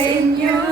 Señor.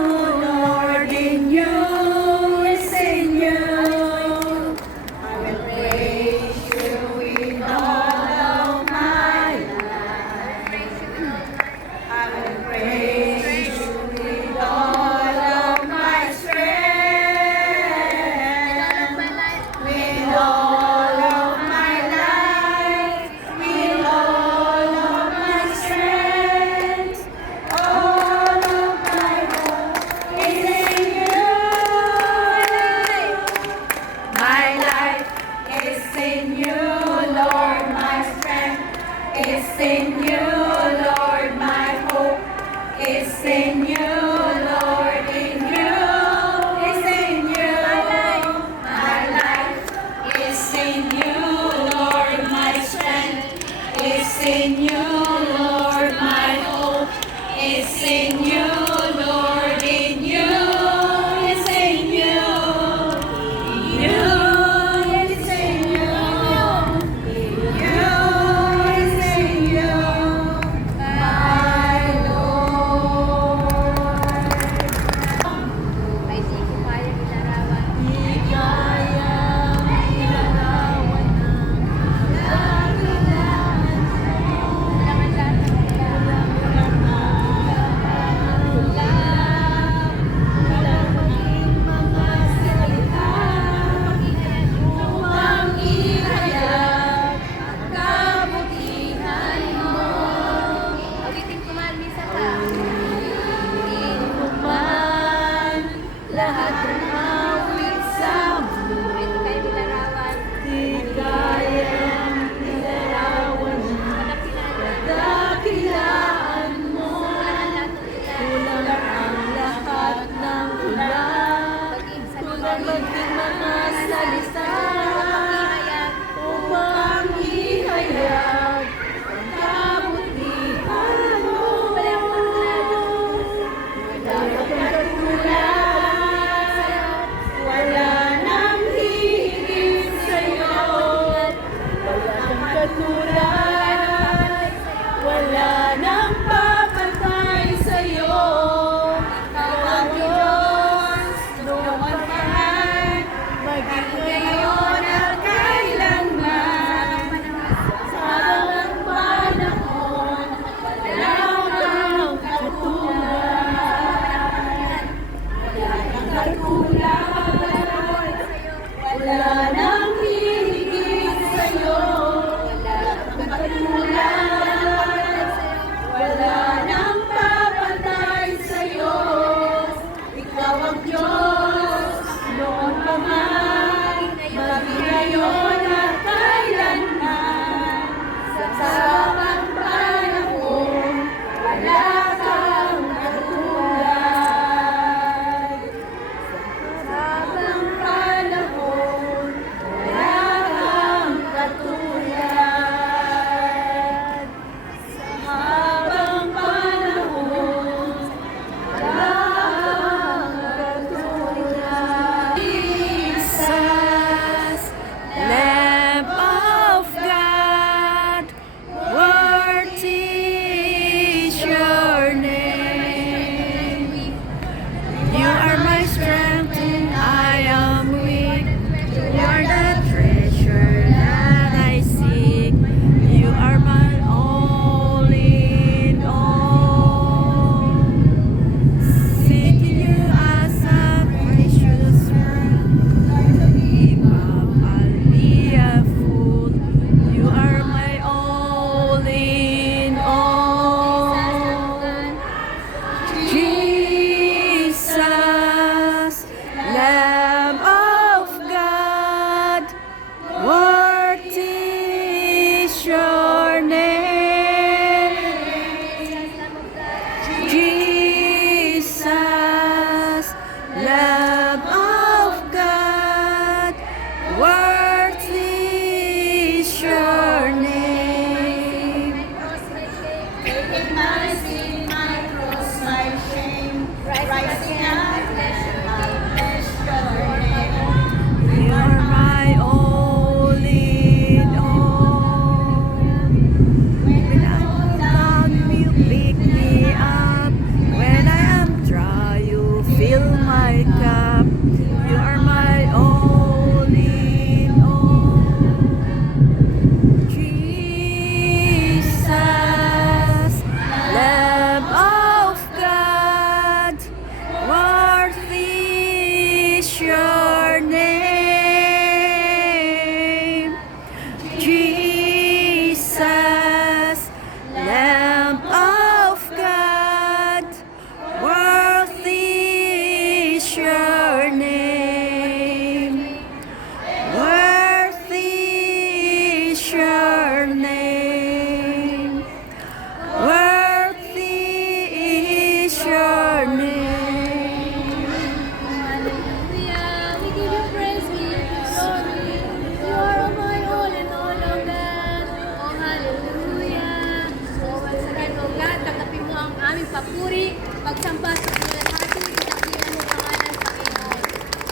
Papuri, pagsamba sa bulati, pinakilan mo pangalan, Panginoon.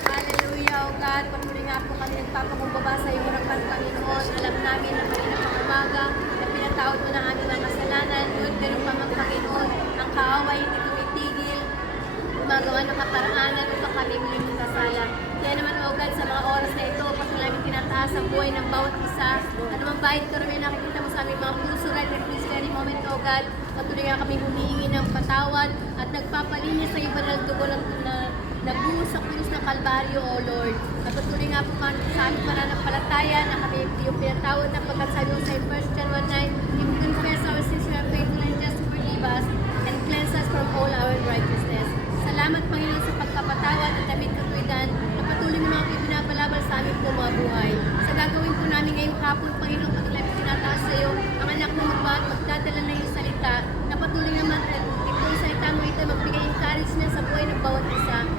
Hallelujah, O God. Patuloy nga po kami nagpapakumbaba sa iyong harapan, Panginoon. Alam namin na kanina pang umaga na pinatawad mo na aming mga kasalanan. Lord, ganun pa Panginoon. Ang kaaway hindi tumitigil. Gumagawa ng kaparaanan upang kami muling ang buhay ng bawat isa. Ano mang bahid ka rin nakikita mo sa aming mga puso right at this very moment, O God. Patuloy nga kami humihingi ng patawad at nagpapalinis sa iba ng dugo ng na, nagbuhos sa krus ng Kalbaryo, O Lord. At patuloy nga po kami sa aming pananampalataya na kami yung pinatawad na pagkasabi sa 1 John 1.9 If we confess our sins, you are faithful and just to forgive us and cleanse us from all our unrighteousness. Salamat, Panginoon, sa pagpapatawad at damit katuwidan na patuloy mo mga pinapalabal sa aming po mga buhay. Sa gagawin po namin ngayong hapon, Panginoon, patuloy tinataas sa iyo ang anak mo magbahat, magdadala na iyong salita na patuloy naman ito yung salita mo ito magbigay encouragement sa buhay ng bawat isa.